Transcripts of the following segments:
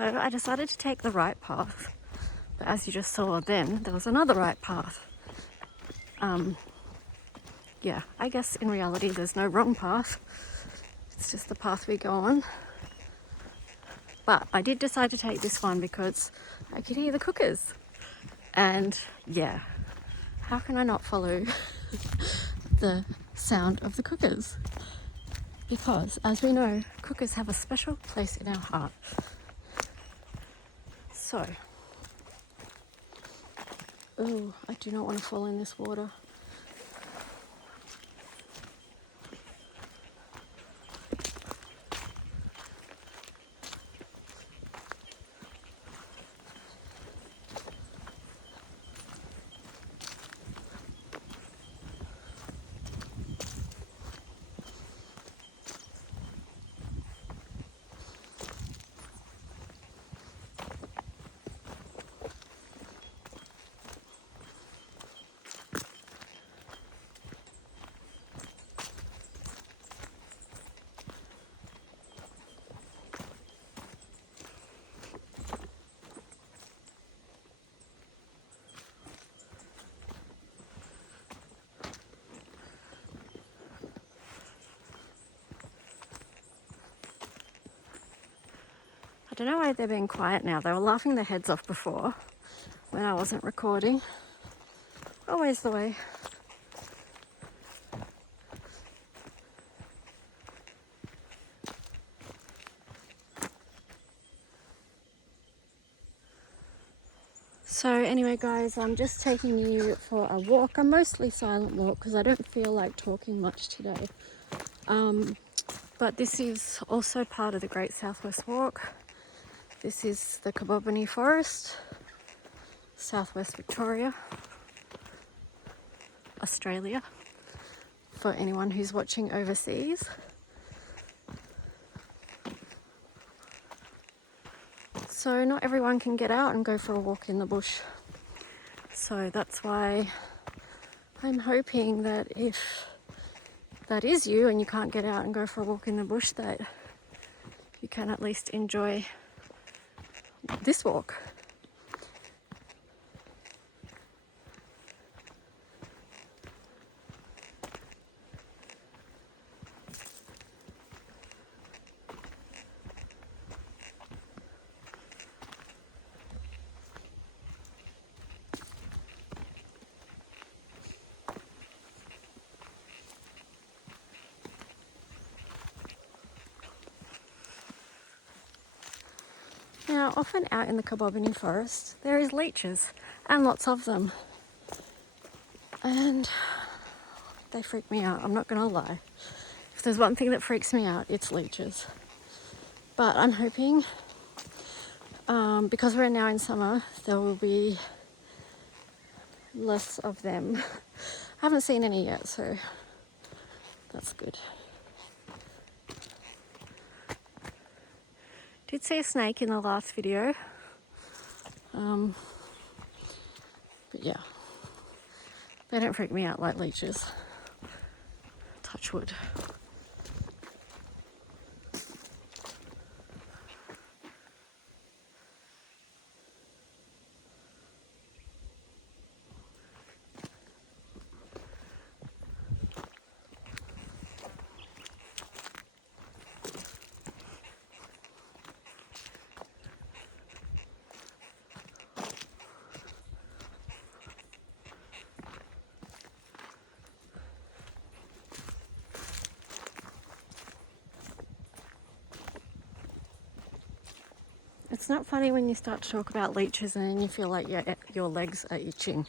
So I decided to take the right path, but as you just saw then, there was another right path. Yeah, I guess in reality there's no wrong path, it's just the path we go on. But I did decide to take this one because I could hear the cookers. And yeah, how can I not follow the sound of the cookers? Because as we know, cookers have a special place in our heart. So, oh, I do not want to fall in this water. I don't know why they're being quiet now. They were laughing their heads off before when I wasn't recording. Always the way. So anyway guys, I'm just taking you for a walk, a mostly silent walk because I don't feel like talking much today. But this is also part of the Great Southwest Walk. This is the Kabobani Forest, Southwest Victoria, Australia, for anyone who's watching overseas. So not everyone can get out and go for a walk in the bush. So that's why I'm hoping that if that is you and you can't get out and go for a walk in the bush, that you can at least enjoy this walk. Now, often out in the Kabobani forest, there is leeches, and lots of them. And they freak me out, I'm not gonna lie. If there's one thing that freaks me out, it's leeches. But I'm hoping, because we're now in summer, there will be less of them. I haven't seen any yet, so that's good. Did see a snake in the last video. But yeah, they don't freak me out like leeches. Touch wood. It's not funny when you start to talk about leeches and then you feel like your legs are itching.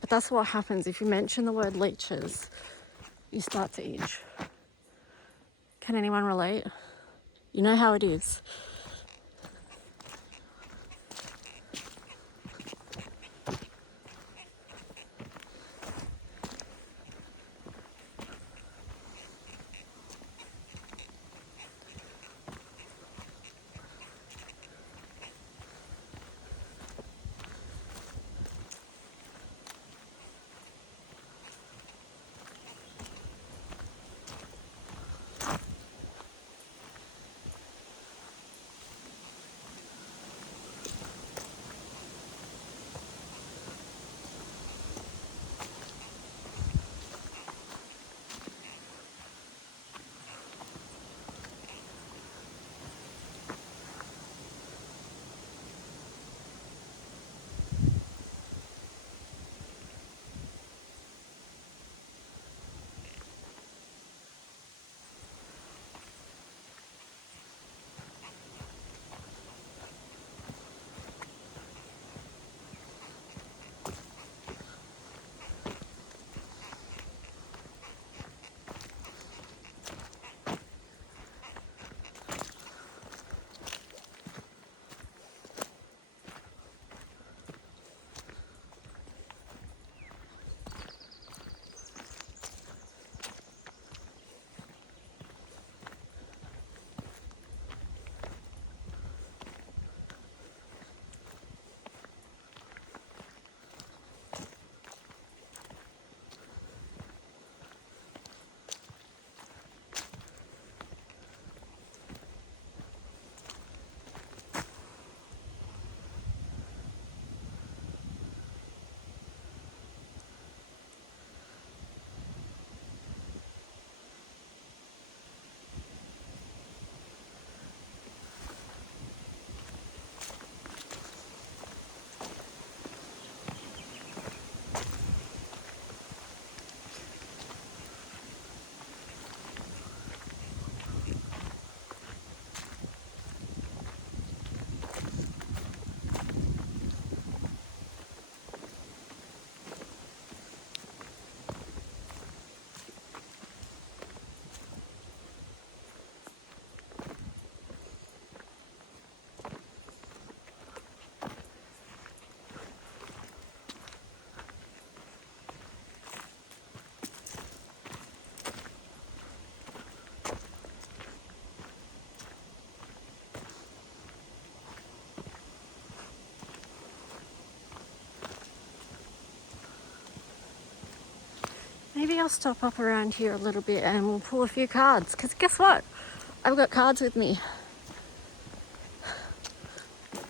But that's what happens if you mention the word leeches, you start to itch. Can anyone relate? You know how it is. Maybe I'll stop up around here a little bit and we'll pull a few cards. Because guess what? I've got cards with me.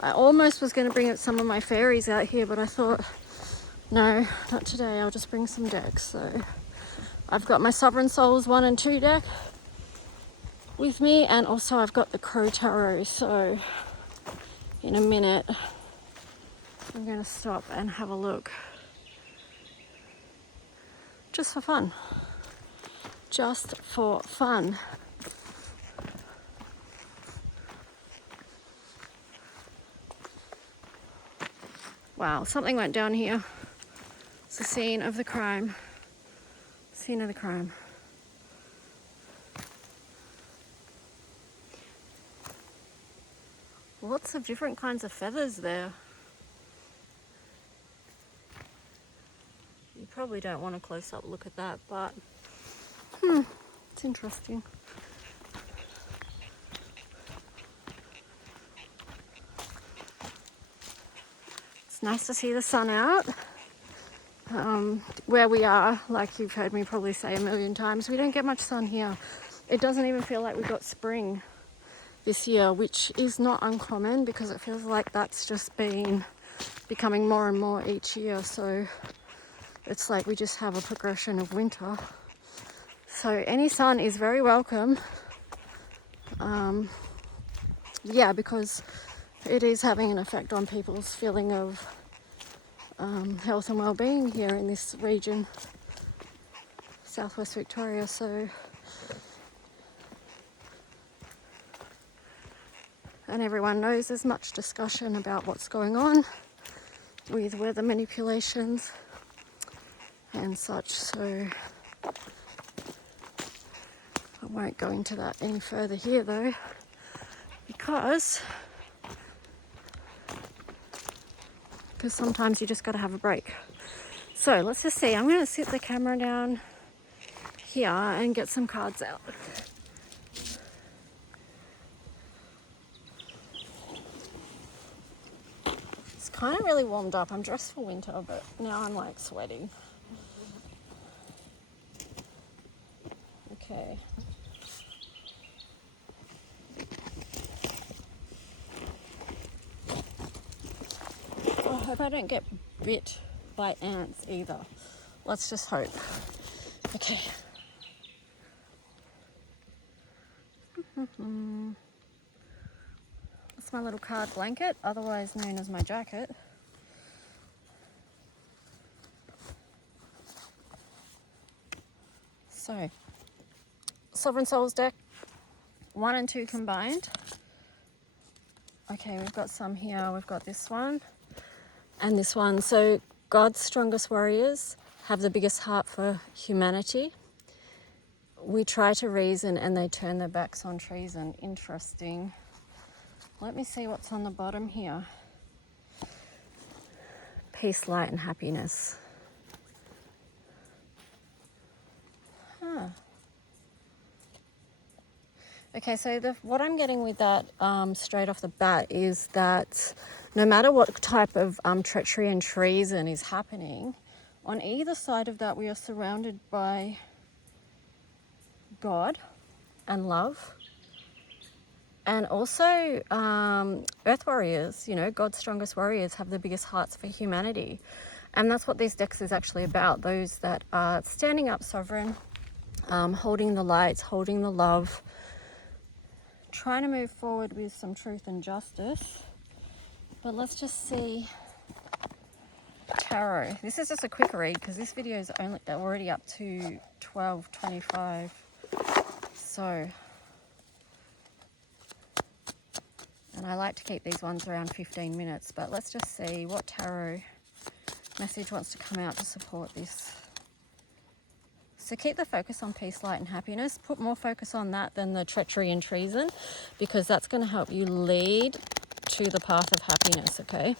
I almost was going to bring up some of my fairies out here, but I thought, no, not today. I'll just bring some decks. So I've got my Sovereign Souls 1 and 2 deck with me, and also I've got the Crow Tarot. So in a minute, I'm going to stop and have a look. Just for fun. Just for fun. Wow, something went down here. It's the scene of the crime. Scene of the crime. Lots of different kinds of feathers there. You probably don't want a close-up look at that, but it's interesting. It's nice to see the sun out. Where we are, like you've heard me probably say a million times, we don't get much sun here. It doesn't even feel like we've got spring this year, which is not uncommon because it feels like that's just been becoming more and more each year. So it's like we just have a progression of winter. So any sun is very welcome. Yeah, because it is having an effect on people's feeling of health and well-being here in this region, southwest Victoria. So, and everyone knows there's much discussion about what's going on with weather manipulations and such. So I won't go into that any further here though, because sometimes you just got to have a break. So let's just see. I'm going to sit the camera down here and get some cards out. It's kind of really warmed up. I'm dressed for winter, but now I'm like sweating. Okay. I hope I don't get bit by ants either. Let's just hope. Okay. That's my little card blanket, otherwise known as my jacket. So, Sovereign Souls deck, 1 and 2 combined. Okay, we've got some here. We've got this one and this one. So God's strongest warriors have the biggest heart for humanity. We try to reason and they turn their backs on treason. Interesting. Let me see what's on the bottom here. Peace, light, and happiness. Huh. Okay, so what I'm getting with that straight off the bat is that no matter what type of treachery and treason is happening, on either side of that we are surrounded by God and love. And also Earth warriors, you know, God's strongest warriors have the biggest hearts for humanity. And that's what these decks is actually about. Those that are standing up sovereign, holding the lights, holding the love, trying to move forward with some truth and justice. But let's just see tarot. This is just a quick read because this video is already up to 12:25. So, and I like to keep these ones around 15 minutes, but let's just see what tarot message wants to come out to support this. So keep the focus on peace, light, and happiness. Put more focus on that than the treachery and treason, because that's going to help you lead to the path of happiness, okay?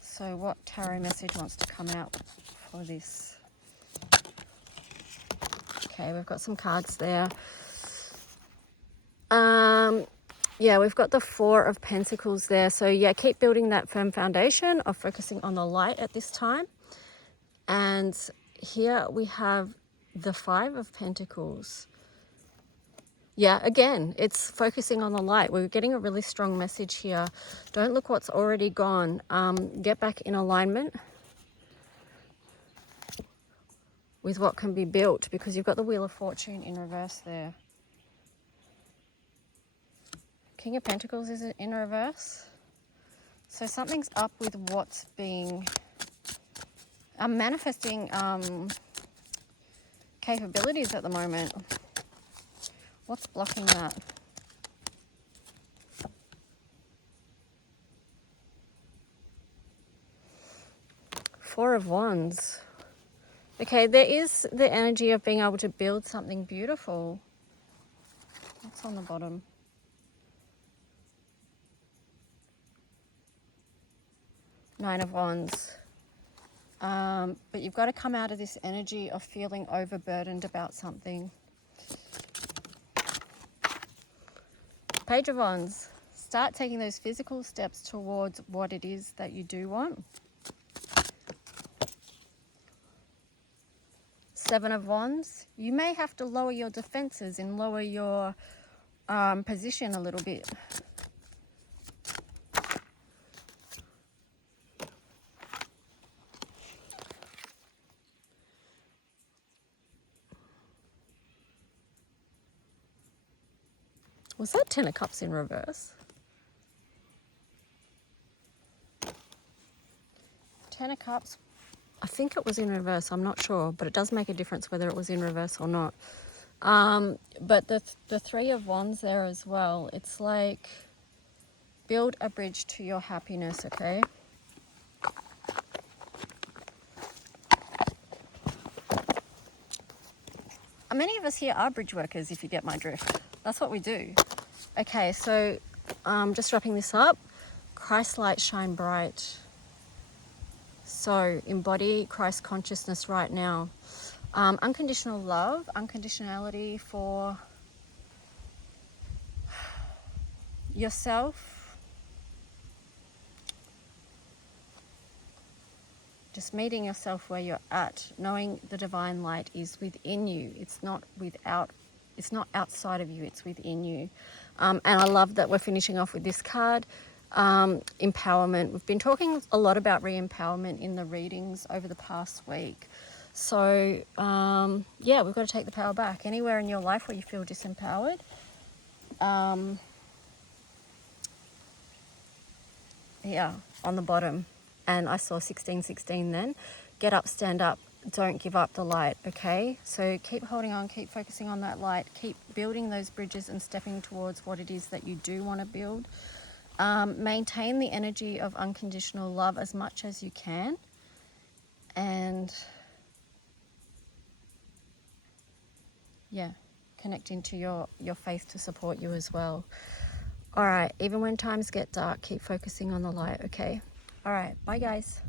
So what tarot message wants to come out for this? Okay, we've got some cards there. Yeah, we've got the Four of Pentacles there. So yeah, keep building that firm foundation of focusing on the light at this time. And here we have the Five of Pentacles. Yeah, again, it's focusing on the light. We're getting a really strong message here. Don't look what's already gone. Get back in alignment with what can be built, because you've got the Wheel of Fortune in reverse there. King of Pentacles is in reverse. So something's up with what's being... I'm manifesting capabilities at the moment. What's blocking that? Four of Wands. Okay, there is the energy of being able to build something beautiful. What's on the bottom? Nine of Wands. But you've got to come out of this energy of feeling overburdened about something. Page of Wands. Start taking those physical steps towards what it is that you do want. Seven of Wands. You may have to lower your defenses and lower your position a little bit. Was that Ten of Cups in reverse? Ten of Cups, I think it was in reverse. I'm not sure, but it does make a difference whether it was in reverse or not. But the Three of Wands there as well. It's like, build a bridge to your happiness, okay? Many of us here are bridge workers, if you get my drift. That's what we do. Okay, so just wrapping this up. Christ light shine bright. So embody Christ consciousness right now. Unconditional love, unconditionality for yourself. Just meeting yourself where you're at, knowing the divine light is within you. It's not outside of you, it's within you. And I love that we're finishing off with this card, empowerment. We've been talking a lot about re-empowerment in the readings over the past week. So yeah, we've got to take the power back. Anywhere in your life where you feel disempowered, yeah, on the bottom. And I saw 1616 then. Get up, stand up, don't give up the light, okay? So keep holding on, keep focusing on that light, keep building those bridges and stepping towards what it is that you do want to build. Maintain the energy of unconditional love as much as you can. And yeah, connect into your faith to support you as well. All right, even when times get dark, keep focusing on the light, okay? All right, bye guys.